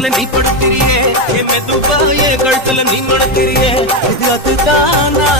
பக்கத்துல நீ படுத்திரியே என் மெதுவா என் கழுத்துல நீ மணத்திரியே இது அதுதானா